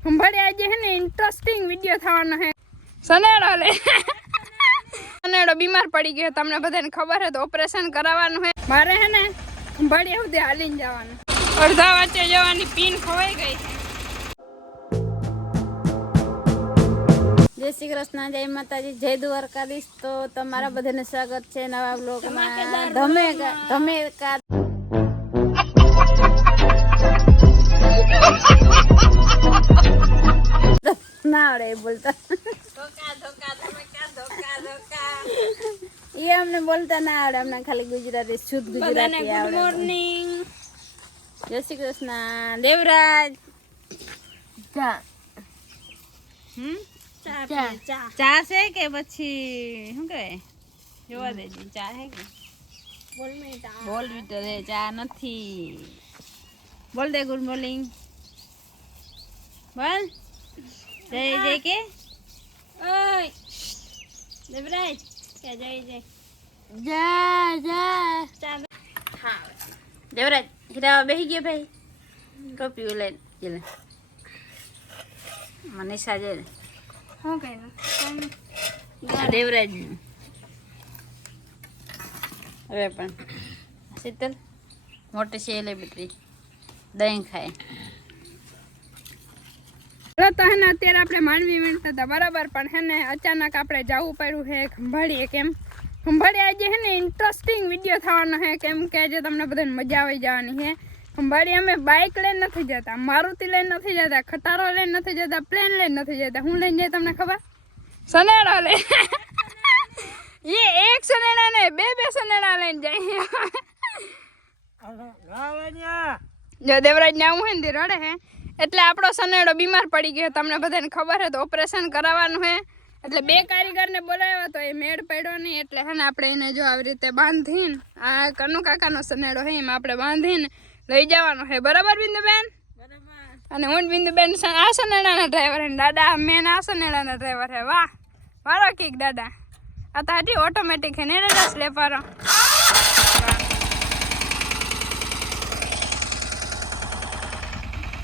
हमारे आज है ना इंटरेस्टिंग वीडियो થવાનો है સનેડો લે સનેડો બીમાર પડી ગયો તમને બધાને ખબર है तो ऑपरेशन કરાવવાનું है મારે है ને ખંભાળિયા સુધી હાલીને જવાનું અડધા વચ્ચે જવાની પિન ખવાઈ ગઈ જય શ્રી કૃષ્ણ જય માતાજી જય દ્વારકાધીશ તો તમારા બધાને સ્વાગત છે નવા બ્લોગમાં ધમેકા ના આવડે બોલતા એ અમને બોલતા ના આવડે અમને ખાલી ગુજરાતી શુદ્ધ ગુજરાતી આવડે. ગુડ મોર્નિંગ જય શ્રી કૃષ્ણ દેવરાજ ચા છે કે પછી શું કહે જોવા દેજે ચા હે કે બોલ બેટા રે ચા નથી બોલ દે ગુડ મોર્નિંગ બોલ જય જય કે ઓય દેવરાજ કે જય જય ચા હા દેવરાજ હીરા બેહી ગયો ભાઈ ટોપી લે લે મનીષા જે હું કહેનું દેવરાજ હવે પણ શીતલ મોટી સેલિબ્રિટી દહીં ખાય તો હે ને અત્યારે આપણે માંડવી વીણતા હતા બરાબર પણ હે ને અચાનક આપણે જવું પડ્યું છે ખંભાળીએ કેમ ખંભાળીએ આજે હે ને ઇન્ટરેસ્ટિંગ વિડીયો થવાનો છે કેમ કે આજે તમને બધાને મજા આવી જવાની છે ખંભાળીએ અમે બાઇક લઈને નથી જતા મારુતિ લઈને નથી જતા ખટારો લઈને નથી જતા પ્લેન લઈને નથી જતા હું લઈને જાય તમને ખબર સનેડો લે એ એક સનેડા ને બે સનેડા લઈને જાય જો દેવરાજ ને આવું હે ને રડે હે એટલે આપણો સનેડો બીમાર પડી ગયો તમને બધાને ખબર है तो ऑपरेशन કરાવવાનું है એટલે બે કારીગરને બોલાવ્યો તો એ મેળ પડ્યો નહીં એટલે હે ને આપણે એને જો આવી રીતે બાંધીને આ કનુ કાકાનો સનેડો હે એમાં આપણે બાંધીને લઈ જવાનો છે બરાબર બિંદુબેન અને હું બિંદુબેન આ સનેડાના ડ્રાઈવર હે દાદા મેન આ સનેડાના ડ્રાઈવર હે વાહ મારો કીક દાદા આ તો હટી ઓટોમેટિક હે ને દાદા સ્લેપરો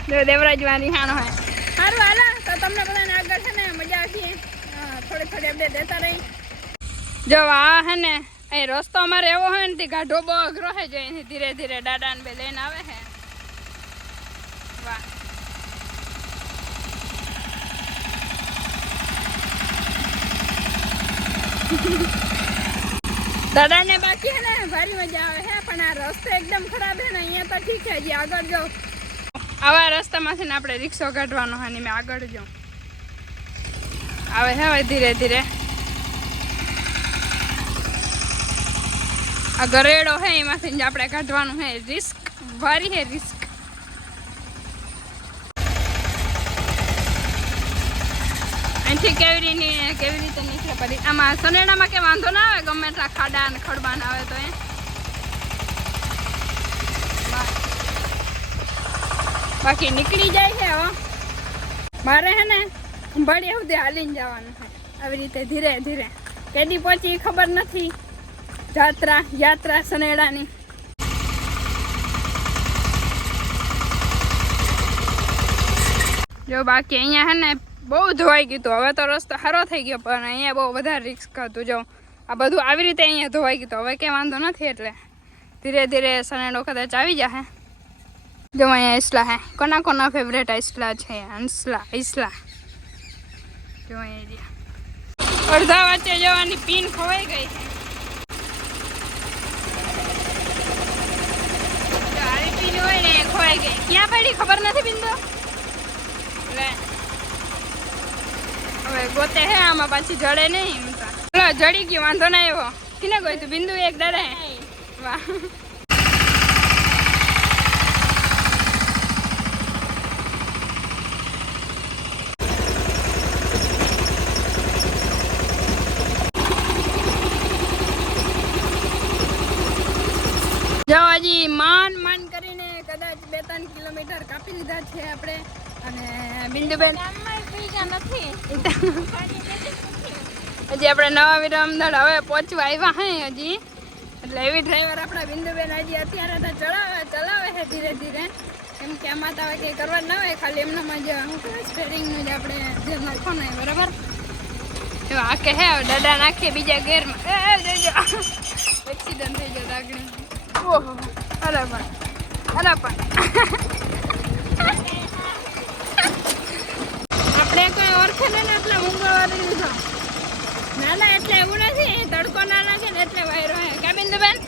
દેવરાજ વાળી હાનો હે સારું હાલા તો તમને બધાને આગળ છે ને મજા આવશે થોડી થોડી અપડેટ દેતા રહી જો આ હે ને અહીં રસ્તો અમારે એવો હોય ને તે ગાઢો બહુ અઘરો હે જો અહીંથી ધીરે ધીરે દાદાને બે લઈને આવે હે વાહ દાદાને બાકી હે ને ભારી મજા આવે હે પણ આ રસ્તો એકદમ ખરાબ હે ને અહીંયા તો ઠીક છે હજી આગળ જો આવા રસ્તામાંથી ને આપણે રિક્ષો કાઢવાનો હોય ને મેં આગળ જાઉં આવે હવે ધીરે ધીરે આ ગરેડો હે એમાંથી જ આપણે કાઢવાનું હે રિસ્ક ભારી હે રિસ્ક અહીંથી કેવી રીતે નીકળે પછી આમાં સનેડામાં કે વાંધો ના આવે ગમે એટલા ખાડા ને ખડબા ના આવે તો એ બાકી નીકળી જાય છે હવે મારે હે ને ખંભાળિયા સુધી હાલીને જવાનું છે આવી રીતે ધીરે ધીરે કેદી પહોંચી ખબર નથી યાત્રા સનેડાની જો બાકી અહીંયા હે ને બહુ ધોવાઈ ગયું હતું હવે તો રસ્તો સારો થઈ ગયો પણ અહીંયા બહુ વધારે રિસ્ક હતું જો આ બધું આવી રીતે અહીંયા ધોવાઈ ગયું હવે કંઈ વાંધો નથી એટલે ધીરે ધીરે સનેડો કદાચ આવી જશે જો અહીંયા આઈસલા હે કોના ફેવરેટ આઈસલા છે આઈસલા જો અહીંયા અડધા વચ્ચે જવાની પિન ખવાઈ ગઈ છે આવી પિન હોય ને ખવાઈ ગઈ ક્યાં પડી ખબર નથી બિંદુ એટલે હવે ગોતે હે આમાં પાછી જડે નહીં ચલો જડી ગયું વાંધો ના એવો કિને ગઈ તું બિંદુ એક ડરે વાહ જો હજી માન કરીને કદાચ 2-3 કિલોમીટર કાપી લીધા છે આપણે અને બિંદુબેન નથી હજી આપણે નવા વિરમદળ હવે પહોંચવા આવ્યા હે હજી એટલે એવી ડ્રાઈવર આપણા બિંદુબેન હજી અત્યારે તો ચલાવે છે ધીરે ધીરે કેમ કે આમાં તો હવે કંઈ કરવા ના હોય, ખાલી એમનામાં જ શું કહેવાય સ્ટેરિંગનું જ આપણે જે નાખવાનું હોય બરાબર. તો આ કે હે દાદા નાખીએ બીજા ગેરમાં, જોજો એક્સિડન્ટ થઈ જાય આગળ. ઓહો અરે પણ આપણે કોઈ ઓળખે ને એટલે ઊંઘવાળી લીધો. ના એટલે એવું નથી, તડકો ના લાગે ને એટલે વાયરો હે કે બિંદુબેન.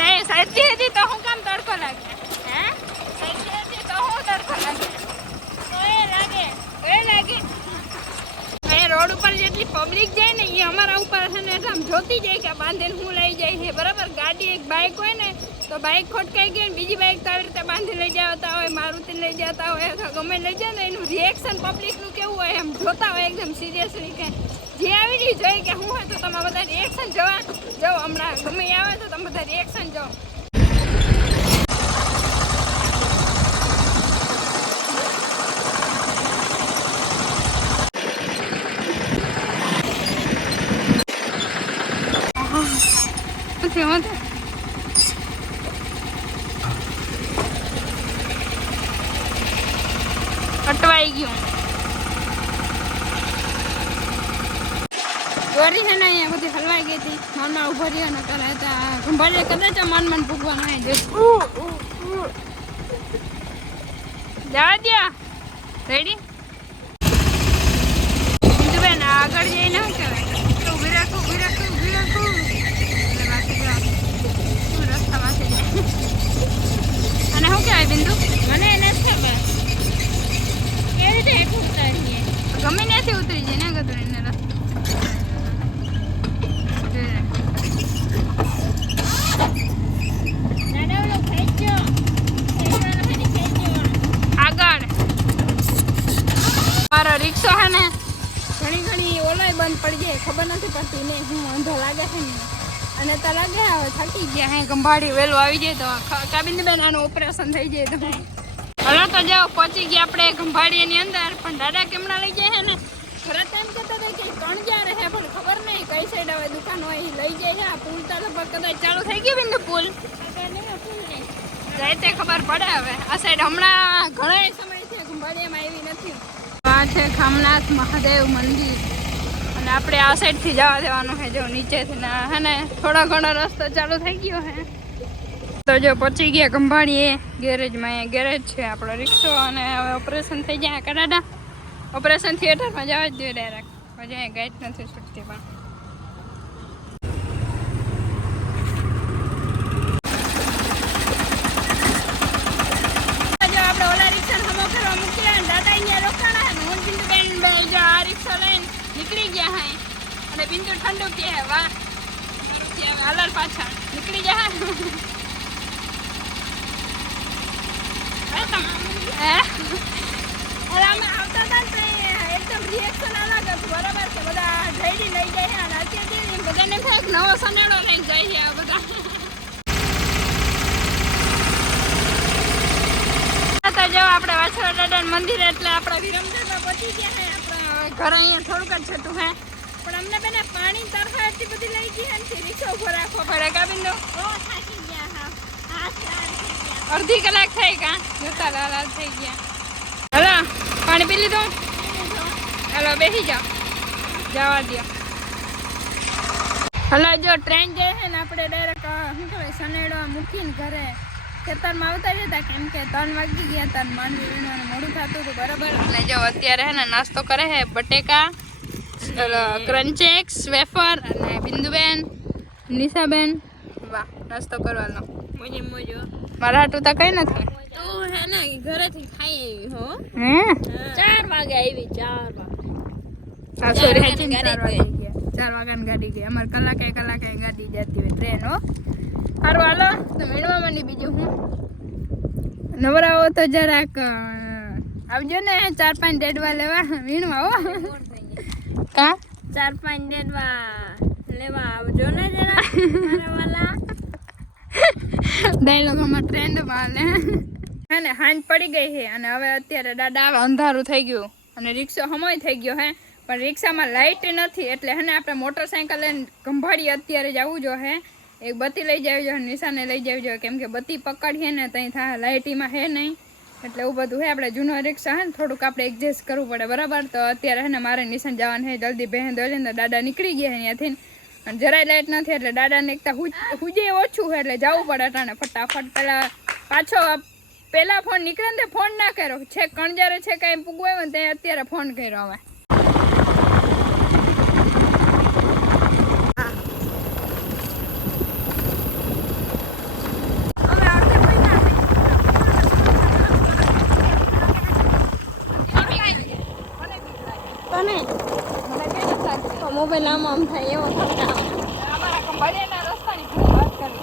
નહીં સાચી હતી તો હું કામ તડકો લાગે? હે સાચી હતી તો હું તડકો લાગે? તો એ લાગે અહીંયા રોડ ઉપર જેટલી પબ્લિક જાય ને એ અમારા ઉપર છે ને એટલે આમ જોતી જાય કે બાંધીને હું લઈ જાય છે બરાબર. ગાડી એક બાઇક હોય ને તો બાઇક ખોટકાઈ ગઈ ને બીજી બાઇક તારી રીતે બાંધી લઈ જતા હોય, મારુતિ લઈ જતા હોય અથવા ગમે લઈ જાય ને એનું રિએક્શન પબ્લિકનું કેવું હોય એમ જોતા હોય એકદમ સિરિયસલી કે જે આવી રહ્યું જોઈએ કે હું હોય તો તમે બધા રિએક્શન જો હમણાં ગમે આવે તો તમે બધા રિએક્શન જો. અટવાઈ ગયું ગોરી છે ને અહીંયા બધી હલવાઈ ગઈ હતી. માનમાં ઉભો રહ્યો ને કરે હતા ગંભાળે કદાચ માન ભૂગવાનું આવી જવા દો. રેડી બેન આગળ જઈને શું કહેવાય ઊભી રાખું રસ્તામાંથી અને શું કહેવાય બિંદુ મને નથી ખબર કેવી રીતે હેઠું ઉતારીએ ગમે ત્યાંથી ઉતરી જાય ને ગતરીને આગળ મારો રિક્ષો હે ને ઘણી ઓલાય બંધ પડી જાય ખબર નથી પડતી ને હું અંધો લાગે છે ને અને તો લાગે હવે થકી ગયા હે ગંભાડી વહેલું આવી જાય તો કાબિંદબેન આનું ઓપરેશન થઈ જાય તો હલો તો જાઓ પહોંચી ગયા આપણે ગંભાડીની અંદર. પણ દાદા કેમના લઈ જાય છે ને ખરા એમ કહેતા હતા કે 3 જ્યાં રહે પણ ખબર નહીં કઈ સાઈડ હવે દુકાન હોય લઈ જાય છે. આ પુલ તો લગભગ કદાચ ચાલુ થઈ ગયું બિંદુ પુલ જાય તે ખબર પડે હવે. આ સાઈડ હમણાં ઘણા સમયથી ગંભાડીમાં આવી નથી. આ છે ખામનાથ મહાદેવ મંદિર અને આપણે આ સાઈડથી જવા દેવાનું છે જો નીચેથી ના હે ને થોડો ઘણો રસ્તો ચાલુ થઈ ગયો હે. તો જો પહોંચી ગયા ગંભાડીએ ગેરેજમાં. ગેરેજ છે આપણો રિક્ષો અને હવે ઓપરેશન થઈ જાય કડાડા. ઓપરેશન થિયેટરમાં જવા જ જોઈએ ડાયરેક્ટ. હજી અહીંયા ગાઈડ નથી છૂટતી પણ જો આપણે ઓલા રિક્ષા હમો કરવા મૂક્યા અને દાદા અહીંયા રોકાણા અને હું બિંદુબેન બે જો આ રિક્ષા લઈને નીકળી ગયા હે અને બિંદુ ઠંડુ પીએ. વાહ હાલર પાછા નીકળી જાય આવતા હતા ને એકદમ રિએક્શન અલગ હતું બરાબર કે બધા જઈને લઈ જાય અને અત્યારે બધાને થાય નવો સનેડો લઈને જાય છે આ બધા. જો આપણે વાછરા દાદા મંદિર એટલે આપણા વિરમદાસમાં પહોંચી ગયા હે. આપણા ઘર અહીંયા થોડુંક જ છતું હે પણ અમને બેને પાણી તરફા એટલી બધી લઈ ગઈ અને રિક્ષો ઉભો રાખવો પડે કાબિંદો થાકી ગયા અડધી કલાક થઈ કા જોતા લાલ થઈ ગયા. હલો પાણી પી લીધું? હલો બેસી જાઓ જવા દો. હલો જો ટ્રેન જાય છે ને આપણે ડાયરેક્ટ શું કહેવાય સનેડો મૂકીને ઘરે ખેતરમાં આવતા રહેતા કેમ કે 3 વાગી ગયા હતા માંડવી વીણવાનું મોડું થતું હતું બરાબર. એટલે જો અત્યારે હે ને નાસ્તો કરે છે બટેકા ક્રન્ચેક્સ વેફર અને બિંદુબેન નિશાબેન. વાહ નાસ્તો કરવાનો મોજે મોજો. મારા હાટું તો કઈ નથી તું હે ને ઘરેથી ખાઈ આવી હો. હે 4 વાગે આવી 4 વાગે. હા સોરી 4 વાગ્યાની ગાડી ગઈ. અમારે કલાકે ગાડી જતી હોય ટ્રેન હો. સારું હાલો તો મેળવામાં નહીં બીજું હું નવરાવો તો જરાક આવજો ને 4-5 ડેડવા લેવા વીણવા હો. કા 4-5 ડેડવા લેવા આવજો ને જરા મારા વાલા. ડાયલોગમાં ટ્રેન્ડમાં હે ને હાંજ પડી ગઈ છે અને હવે અત્યારે દાદા અંધારું થઈ ગયું અને રિક્ષો સમય થઈ ગયો હે પણ રિક્ષામાં લાઇટ નથી એટલે હે ને આપણે મોટરસાઇકલ લઈને ગંભાડી અત્યારે જવું જો હે એક બત્તી લઈ જાવી જોઈએ, નિશાને લઈ જાવી જોઈએ, કેમ કે બત્તી પકડીએ ને ત્યાં થાય લાઇટીમાં હે નહીં, એટલે એવું બધું હે. આપણે જૂનો રિક્ષા હે ને થોડુંક આપણે એડજસ્ટ કરવું પડે, બરાબર. તો અત્યારે હે ને મારે નિશાન જવાનું હે, જલ્દી બહેન દોડી ને દાદા નીકળી ગયા હે ત્યાંથી, અને જરાય લાઇટ નથી એટલે દાદાને એકતા હુજે ઓછું હે એટલે જવું પડે અટાણે ફટાફટ. પાછો પેલા ફોન નીકળે ને ફોન ના કર્યો છે, કણજારે છે કાંઈ પૂગવાય ને ત્યાં અત્યારે ફોન કર્યો અમે. મોબાઈલ આમ થાય એવો અમારા કંપનીના રસ્તાની વાત કરી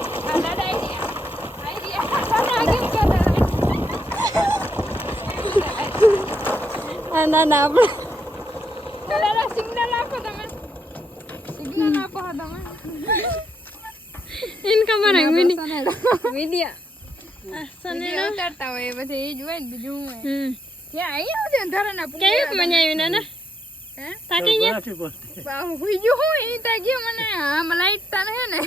ના ના આપણે દાદા સિગ્નલ આપો તમે, સિગ્નલ આપો તમે ઇનકમ વિડિયો ઉતારતા હોય બધે એ જ હોય ને બીજું હોય. ક્યાં અહીંયા છે ધરાના કેવી મજા આવી નાના હે તાકી ગયા હુઈ ગયો હું ઈ તા ગયો મને આમ લાઈટ તા હે ને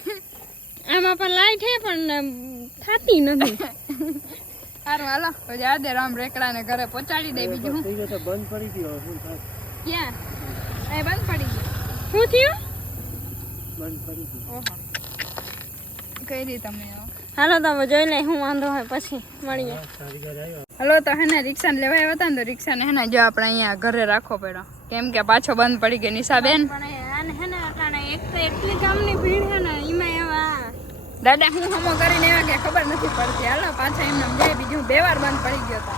આમાં પણ લાઈટ હે પણ થાતી નથી. હારું હાલો તો જા દે રામ રેકડાને ઘરે પહોંચાડી દે. બીજું હું બંધ પડી ગયો શું થાય ક્યાં એ બંધ પડી ગયો શું થયું બંધ પડી ગયો. ઓહો કઈ દી તમે હાલો તમે જોઈ લે હું વાંધો હોય પછી મળીએ. હલો તો હે ને રિક્ષા ને લેવા આવ્યા હતા ને તો રિક્ષા ને હે ને જો આપણે અહીંયા ઘરે રાખવો પડ્યો કેમ કે પાછો બંધ પડી ગયો. નિશાબેન એક તો એટલી ગામની ભીડ હે ને એમાં એવા દાદા હું હમો કરીને એવા કે ખબર નથી પડતી. હાલો પાછા એમને બે બીજું 2 વાર બંધ પડી ગયો હતો.